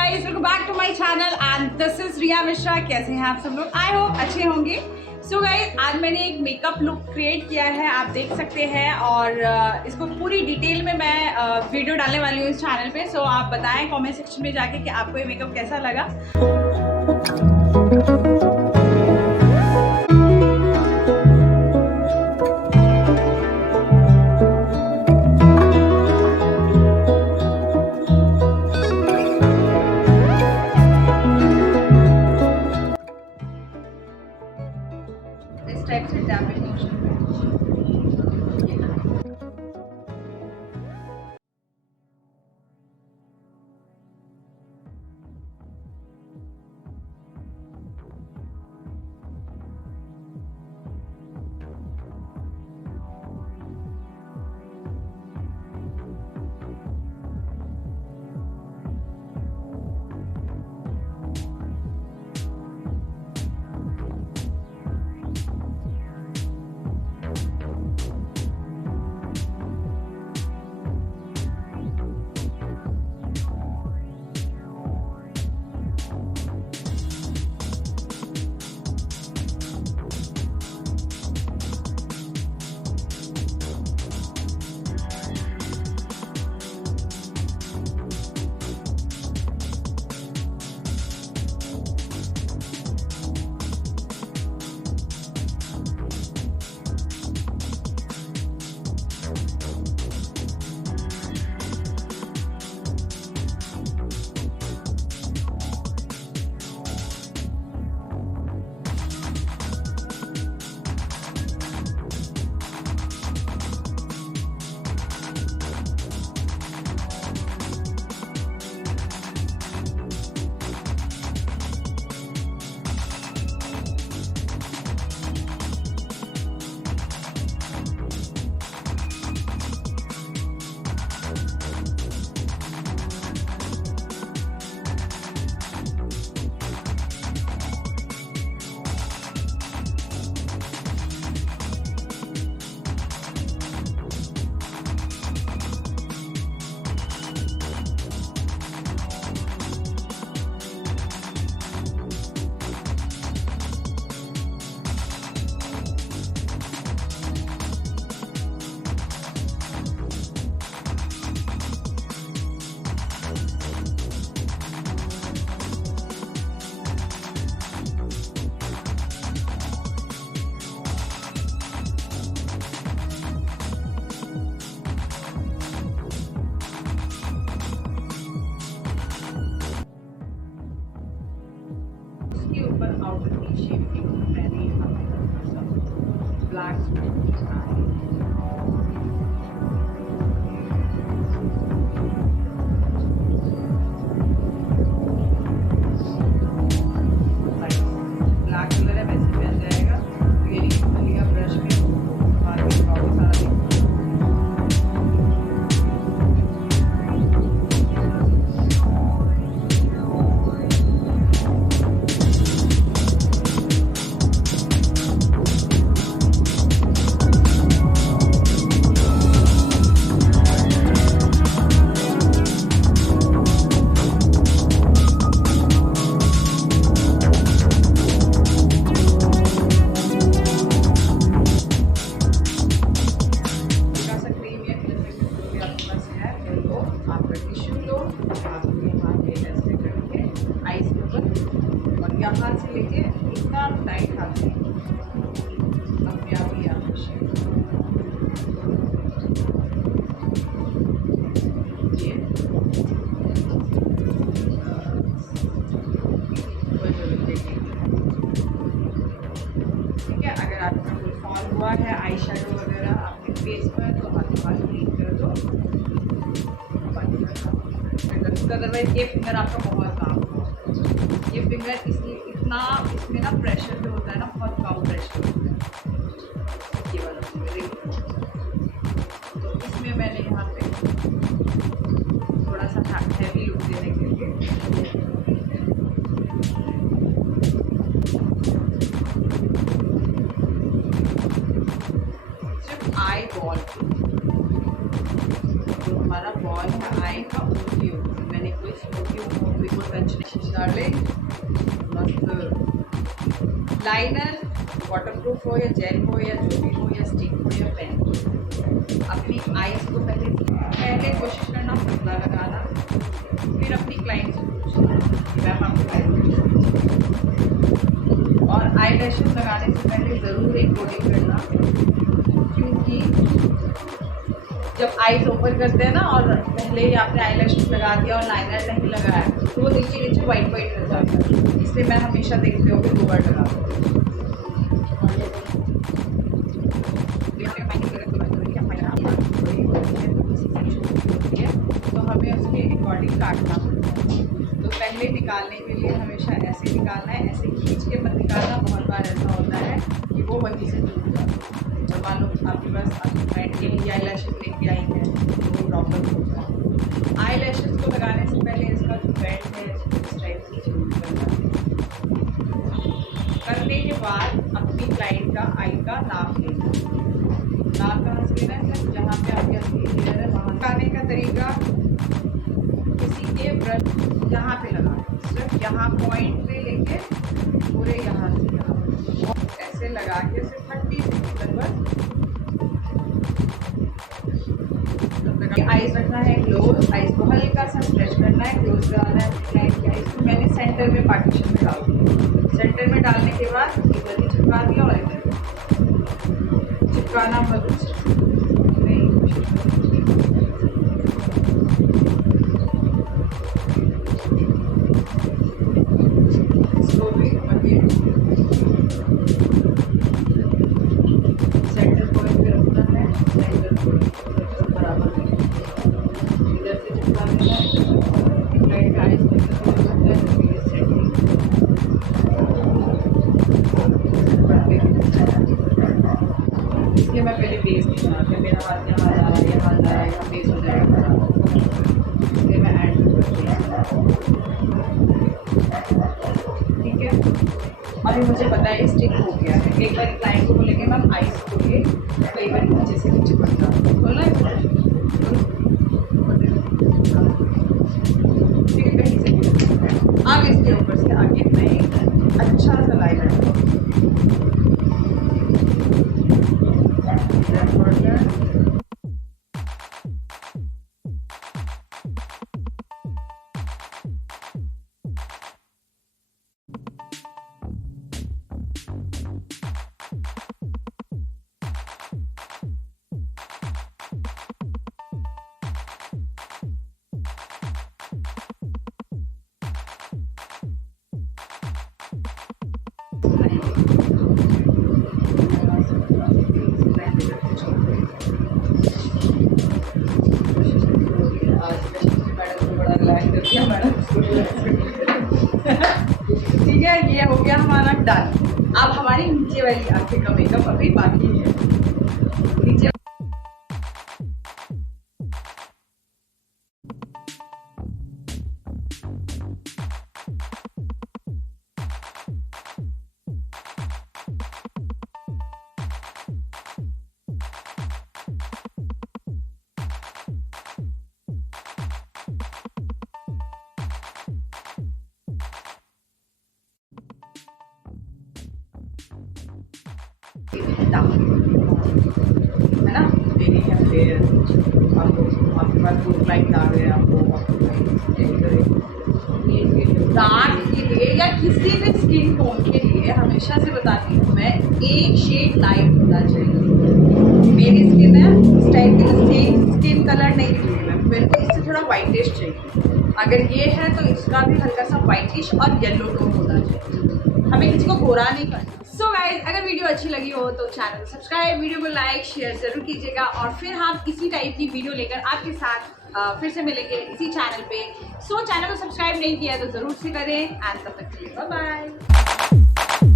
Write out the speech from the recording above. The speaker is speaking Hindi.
Guys, welcome back to my channel and this is Riya Mishra. कैसे हैं आप सब लोग? आई होप अच्छे होंगे। सो गाइस, आज मैंने एक मेकअप लुक क्रिएट किया है, आप देख सकते हैं, और इसको पूरी डिटेल में मैं वीडियो डालने वाली हूँ इस चैनल पे। सो आप बताएं कमेंट सेक्शन में जाके कि आपको ये मेकअप कैसा लगा। इस टाइप से डैमेज मोशन के ऊपर आउटर की शेप की मैंने यहाँ पे ब्लैक कलर है, वैसे बन जाएगा। तो ये लिया ब्रश में बाकी प्रॉब्लम सारा यहाँ से लेके इतना टाइट हाथ है अपने आप ही यहाँ ये ठीक है। अगर आपका कोई फॉल हुआ है आई शेडो वगैरह आपके फेस पर तो हाथ पास क्लीन कर दो। अदरवाइज ये फिंगर आपका बहुत काम, ये फिंगर इसलिए इतना इसमें ना प्रेशर जो होता है ना बहुत कम प्रेशर होता है ये वाला फिंगर। तो इसमें मैंने यहाँ पे थोड़ा सा हैवी लुक देने के लिए सिर्फ आई बॉल, जो हमारा बॉल है आई का, मैंने कोई स्मोकी डार्लिंग मस्त। लाइनर वाटरप्रूफ हो या जेल हो या जो भी हो या स्टिक हो या पेन, अपनी आईज को पहले कोशिश करना पतला लगाना, फिर अपनी क्लाइंट से पूछना कि मैम आपको और आई लैशेस लगाने से पहले ज़रूर एक कोडिंग करना, क्योंकि जब आईज ओपन करते हैं ना और पहले ही आपने आई लैशेस लगा दिया और लाइनर नहीं लगाया तो वो नीचे नीचे वाइट वाइट रह जाता है। इसलिए मैं हमेशा देखते हो कि 2 बार लगा तो हमें उसके अकॉर्डिंग काटना पड़ता है। तो पहले निकालने के लिए हमेशा ऐसे निकालना है, ऐसे खींच के मत निकालना। बहुत बार ऐसा होता है कि वो वहीं से टूट जाता है। जब मान लो आपके पास आपकी क्लाइंट के लिए आई लैशेस लेके आई है तो वो प्रॉब्लम होता है। आई लैशेस को लगाने से पहले इसका जो बेल्ट है इस टाइप से जरूर करने के बाद अपनी क्लाइंट का आई का नाप लेना। नाप कहाँ से लेना है? सर जहाँ पे आपकी असली हेयर है वहाँ लगाने का तरीका, किसी के ब्रश यहाँ पे लगाना, सिर्फ यहाँ पॉइंट पे लेके पूरे यहाँ से यहाँ ऐसे लगा के सिर्फ 30 सेकंड बस। आइज रखना है क्लोज, आइज को हल्का सा स्ट्रेच करना है, क्लोज कराना है क्लाइंट की आइज को। मैंने सेंटर में पार्टीशन में डाल दिया। सेंटर में डालने के बाद इधर ही चिपका दिया और इधर चिपकाना मत नहीं। इसको भी सेंटर पॉइंट पे रखना है, सेंटर पॉइंट बराबर इधर से चिपका देना है। लाइट का आइज इसलिए मैं पहले बेस नहीं बनाती। मेरा हाथ यहाँ जा रहा है, यहाँ जा रहा है, यहाँ बेस हो जाएगा, इसलिए मैं एंड ठीक है। अभी मुझे पता है स्टिक हो गया है। एक बार क्लाइंट को बोलेंगे मैम आइस खोलिए, कई बार नीचे से नीचे पड़ जाता है, बोलना है ठीक है। कहीं से आगे इसके ऊपर से आगे नहीं अच्छा सा लाइनर ठीक है। ये हो गया हमारा डन। अब हमारी नीचे वाली आंखें का मेकअप अभी बाकी है। नीचे है ना, डेली है फिर आपके पास 2 क्लाइंट आ गए, आपको डार्क के लिए या किसी भी स्किन टोन के लिए हमेशा से बताती हूँ मैं, एक शेड लाइट होना चाहिए। मेरी स्किन है इस टाइप की, सेम स्किन कलर नहीं चाहिए, मेरे को इससे थोड़ा वाइटिश चाहिए। अगर ये है तो इसका भी हल्का सा वाइटिश और येलो टोन होना चाहिए, हमें किसी को गोरा नहीं करना। सो गाइज, अगर वीडियो अच्छी लगी हो तो चैनल सब्सक्राइब, वीडियो को लाइक शेयर जरूर कीजिएगा और फिर हम इसी टाइप की वीडियो लेकर आपके साथ फिर से मिलेंगे इसी चैनल पे। सो चैनल को सब्सक्राइब नहीं किया तो ज़रूर से करें एंड तब तक के लिए बाय बाय।